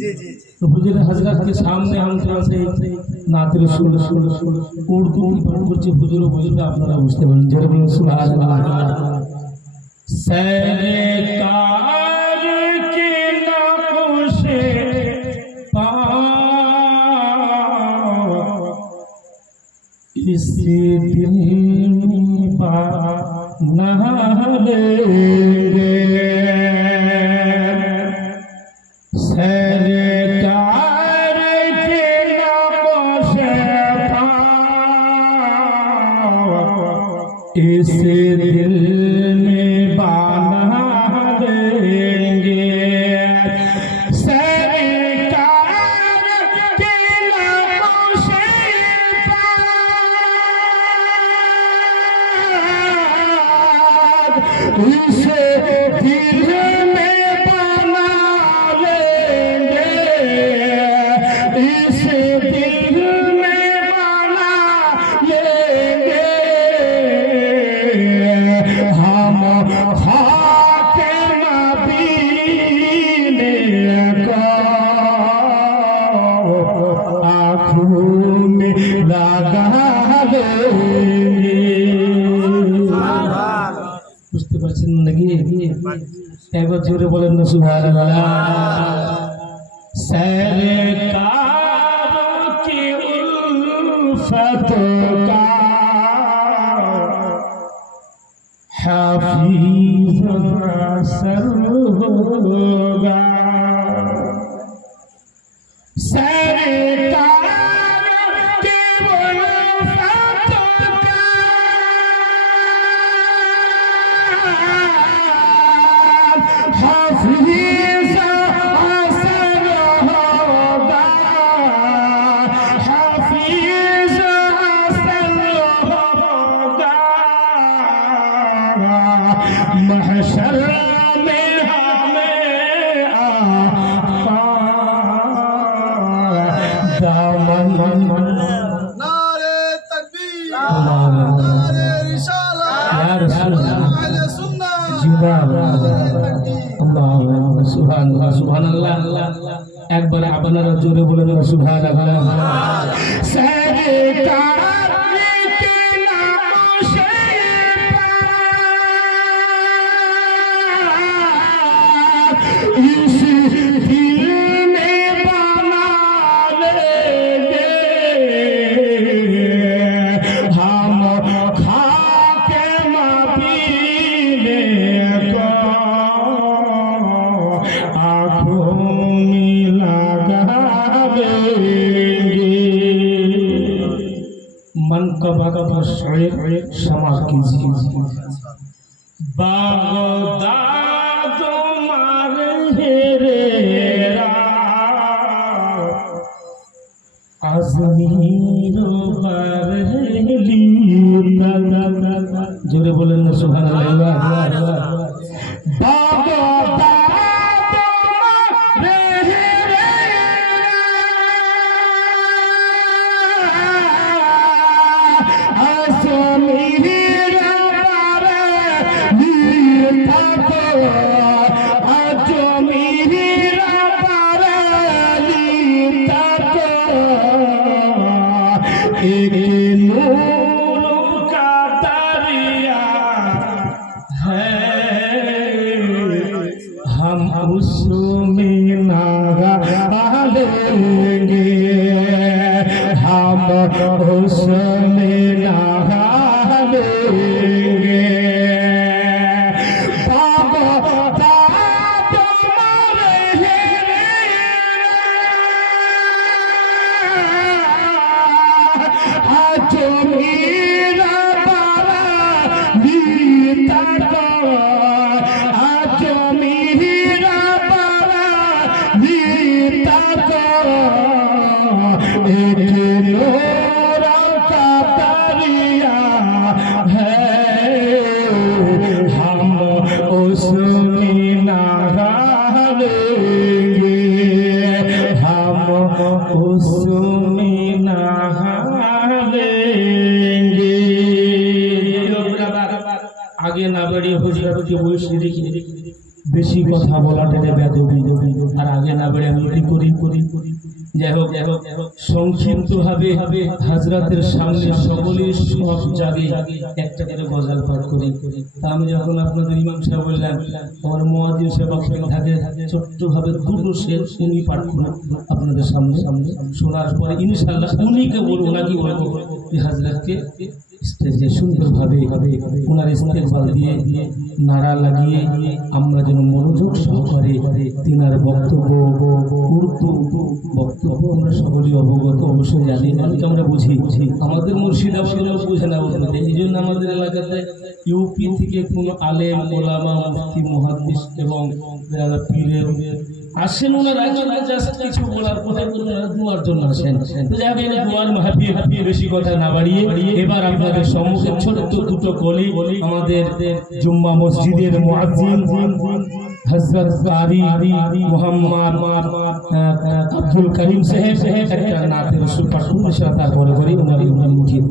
तो हुजूर हजरत के सामने हम थोड़ा से नात रसूल उर्दू की बात করছি হুজুর বুঝতে আপনারা বুঝতে পারেন জোরে বলুন সুবহানাল্লাহ सरकार के नक्शे इस दिल में बना लेंगे सरकार के नक्शे इस दिल में बना देंगे सरकार के नक्शे इसे दिल में बना लेंगे इसे दिल में बना लेंगे हम खाके मदीने को आँखों में लगा लेंगे বুঝতে পারছেন নাকি একবার জোরে বলেন না সুবহানাল্লাহ सरकार की उल्फत का हाफिज असर होगा सरकार की उल्फत का हाफिज असर होगा हाफिज असर होगा महशर में हमें आका दामन नारे तकबीर नारे रिसाला या रसूल अहले सुन्नत जिंदाबाद अल्लाह सुभान सुभानाल्लाह একবার আপনারা জোরে বলেন না সুবহানাল্লাহ सरकार के नक्शे इस दिल में बना लेंगे हम खाके मदीने को आँखों में लगा देंगे मन का शेर क्षमा कीजिए बागदाद मार हेरेरा अजमीर बरली जोरे बोलें ना सुबहानल्लाह बागदाद मार हेरेरा अजमीर एक नूर का दरिया है हम उसमें नहा लेंगे हम उसमें नहा लेंगे आगे ना बढ़िए हुजूर की बोल देखिए বেশি কথা বলাটা এটা বেদবি। আর আগে না বেড়ে আমি কি করি যাই হোক সংক্ষিপ্ত ভাবে হাজরাতের সামনে সকলে সব জায়গায় একটা করে গজল পাঠ করি। তা আমি যখন আপনাদের ইমাম সাহেব বললাম আমার মুয়াজ্জিন সাহেব থাকে ছোট্ট ভাবে দুটো শের উনি পাঠ করুন আপনাদের সামনে শোনার পরে ইনশাআল্লাহ উনিকে বলবো নাকি বলবো হাজরাতকে স্টেজে সুন্দরভাবে ওনার ইস্তেকবাল দিয়ে নারা লাগিয়ে আমরা যেন মনোযোগ সহকারে তিনার বক্তব্য উর্দু বক্তব্য আমরা সকলেই অবগত অবশ্যই জানি, অনেকে আমরা বুঝি। আমাদের মুর্শিদাবাদ বুঝে না বলতে, এই জন্য আমাদের এলাকাতে ইউপি থেকে কোনো আলেম ওলামা মুফতি মুহাদ্দিস এবং পীরের আসেন, ওনারা জাস্ট কিছু বলার কথা দোয়ার জন্য আসেন। দোয়ার মাহফিল বেশি কথা না বাড়িয়ে এবার আপনাদের সম্মুখে ছোট্ট দুটো কলি আমাদের জুম্মা মসজিদের মুয়াজ্জিন হযরত কারি মুহাম্মদ আব্দুল করিম সাহেব একটা নাতে রাসূল পাঠ করুন, তারপরে ওনার উঠিয়ে